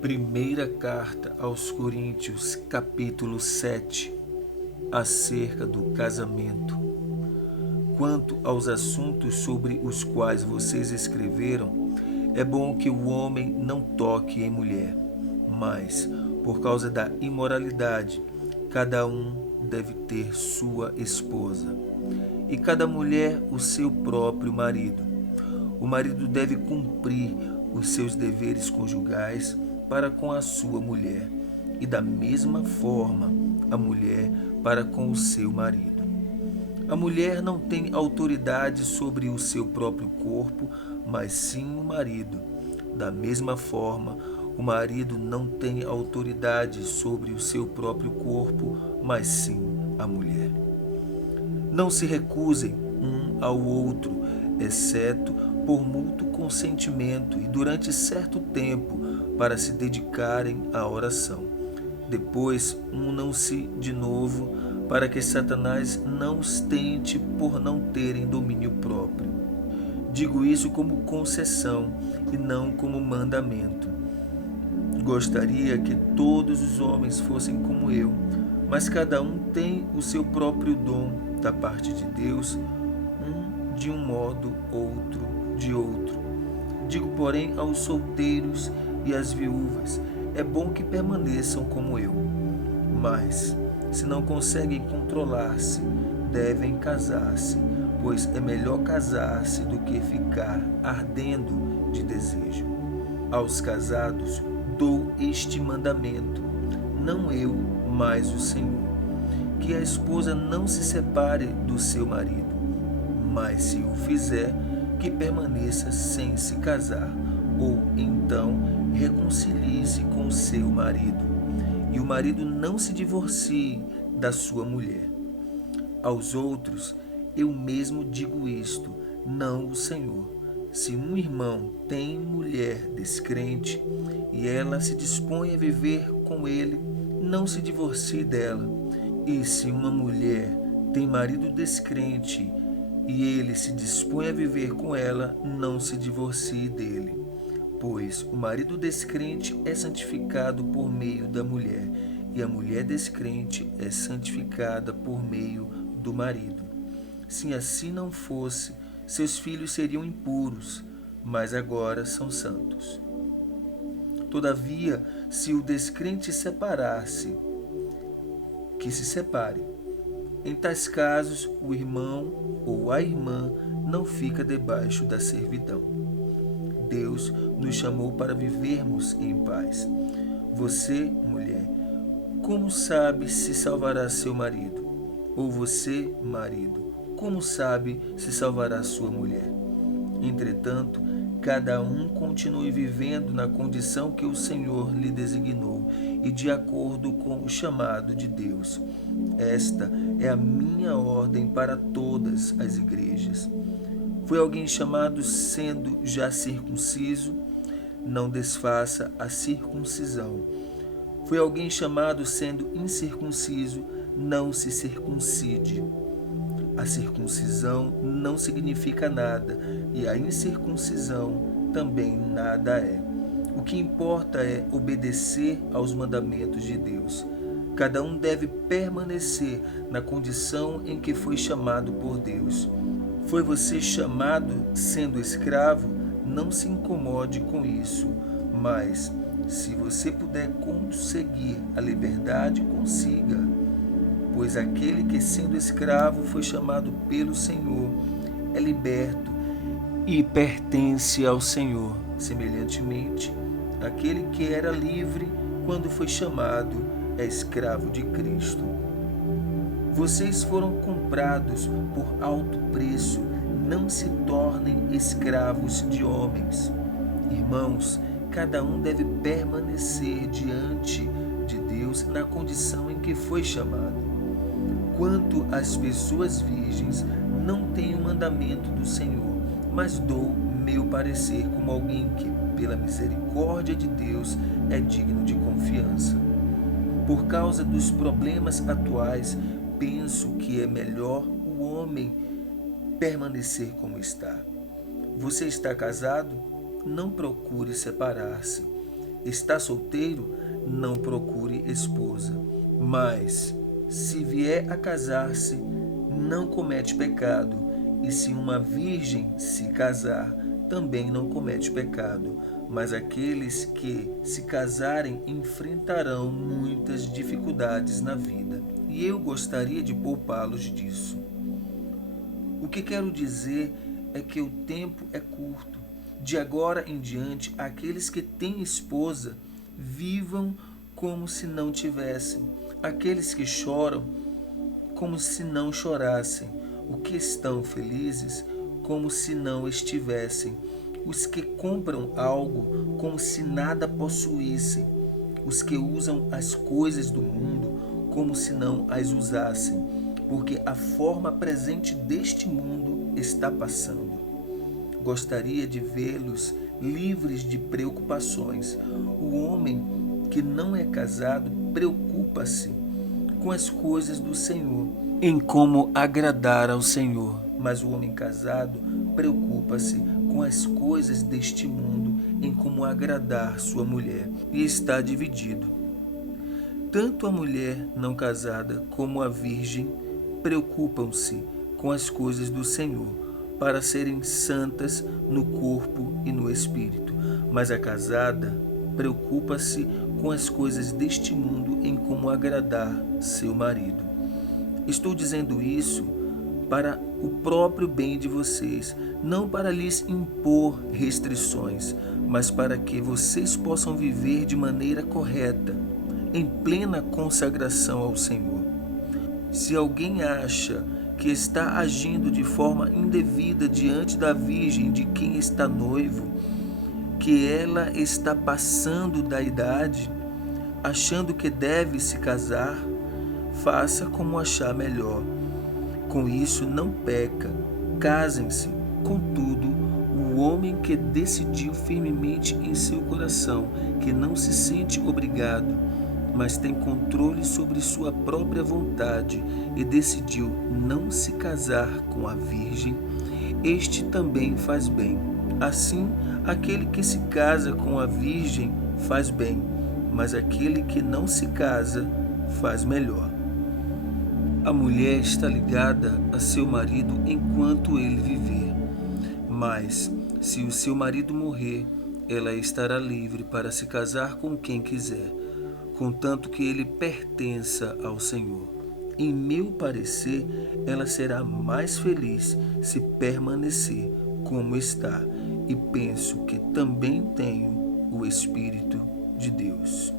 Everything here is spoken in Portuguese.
Primeira carta aos Coríntios, capítulo 7, acerca do casamento. Quanto aos assuntos sobre os quais vocês escreveram, é bom que o homem não toque em mulher, mas, por causa da imoralidade, cada um deve ter sua esposa, e cada mulher o seu próprio marido. O marido deve cumprir os seus deveres conjugais para com a sua mulher, e da mesma forma a mulher para com o seu marido. A mulher não tem autoridade sobre o seu próprio corpo, mas sim o marido. Da mesma forma, o marido não tem autoridade sobre o seu próprio corpo, mas sim a mulher. Não se recusem um ao outro, exceto por mútuo consentimento e durante certo tempo, para se dedicarem à oração. Depois, unam-se de novo, para que Satanás não os tente por não terem domínio próprio. Digo isso como concessão e não como mandamento. Gostaria que todos os homens fossem como eu, mas cada um tem o seu próprio dom da parte de Deus, um de um modo, outro de outro. Digo, porém, aos solteiros e às viúvas, é bom que permaneçam como eu. Mas, se não conseguem controlar-se, devem casar-se, pois é melhor casar-se do que ficar ardendo de desejo. Aos casados dou este mandamento, não eu, mas o Senhor, que a esposa não se separe do seu marido, mas se o fizer, que permaneça sem se casar, ou então reconcilie-se com seu marido, e o marido não se divorcie da sua mulher. Aos outros, eu mesmo digo isto, não o Senhor. Se um irmão tem mulher descrente e ela se dispõe a viver com ele, não se divorcie dela. E se uma mulher tem marido descrente e ele se dispõe a viver com ela, não se divorcie dele. Pois o marido descrente é santificado por meio da mulher, e a mulher descrente é santificada por meio do marido. Se assim não fosse, seus filhos seriam impuros, mas agora são santos. Todavia, se o descrente separar-se, que se separe. Em tais casos, o irmão ou a irmã não fica debaixo da servidão. Deus nos chamou para vivermos em paz. Você, mulher, como sabe se salvará seu marido? Ou você, marido, como sabe se salvará sua mulher? Entretanto, cada um continue vivendo na condição que o Senhor lhe designou e de acordo com o chamado de Deus. Esta é a minha ordem para todas as igrejas. Foi alguém chamado sendo já circunciso? Não desfaça a circuncisão. Foi alguém chamado sendo incircunciso? Não se circuncide. A circuncisão não significa nada e a incircuncisão também nada é. O que importa é obedecer aos mandamentos de Deus. Cada um deve permanecer na condição em que foi chamado por Deus. Foi você chamado sendo escravo? Não se incomode com isso, mas se você puder conseguir a liberdade, consiga. Pois aquele que sendo escravo foi chamado pelo Senhor é liberto e pertence ao Senhor. Semelhantemente, aquele que era livre quando foi chamado é escravo de Cristo. Vocês foram comprados por alto preço, não se tornem escravos de homens. Irmãos, cada um deve permanecer diante de Deus na condição em que foi chamado. Quanto às pessoas virgens, não tenho mandamento do Senhor, mas dou meu parecer como alguém que, pela misericórdia de Deus, é digno de confiança. Por causa dos problemas atuais, penso que é melhor o homem permanecer como está. Você está casado? Não procure separar-se. está solteiro, não procure esposa. Mas, se vier a casar-se, não comete pecado. E se uma virgem se casar, também não comete pecado. Mas aqueles que se casarem enfrentarão muitas dificuldades na vida. E eu gostaria de poupá-los disso. O que quero dizer é que o tempo é curto. De agora em diante, aqueles que têm esposa, vivam como se não tivessem. Aqueles que choram, como se não chorassem. Os que estão felizes, como se não estivessem. Os que compram algo, como se nada possuíssem. Os que usam as coisas do mundo, como se não as usassem. Porque a forma presente deste mundo está passando. Gostaria de vê-los livres de preocupações. O homem que não é casado preocupa-se com as coisas do Senhor, em como agradar ao Senhor. Mas o homem casado preocupa-se com as coisas deste mundo, em como agradar sua mulher, e está dividido. Tanto a mulher não casada como a virgem preocupam-se com as coisas do Senhor, para serem santas no corpo e no espírito. Mas a casada preocupa-se com as coisas deste mundo, em como agradar seu marido. Estou dizendo isso para o próprio bem de vocês, não para lhes impor restrições, mas para que vocês possam viver de maneira correta, em plena consagração ao Senhor. Se alguém acha que está agindo de forma indevida diante da virgem de quem está noivo, que ela está passando da idade, achando que deve se casar, faça como achar melhor. Com isso não peca, casem-se. Contudo, o homem que decidiu firmemente em seu coração que não se sente obrigado, mas tem controle sobre sua própria vontade e decidiu não se casar com a virgem, este também faz bem. Assim, aquele que se casa com a virgem faz bem, mas aquele que não se casa faz melhor. A mulher está ligada a seu marido enquanto ele viver, mas se o seu marido morrer, ela estará livre para se casar com quem quiser, contanto que ele pertença ao Senhor. Em meu parecer, ela será mais feliz se permanecer como está, e penso que também tenho o Espírito de Deus.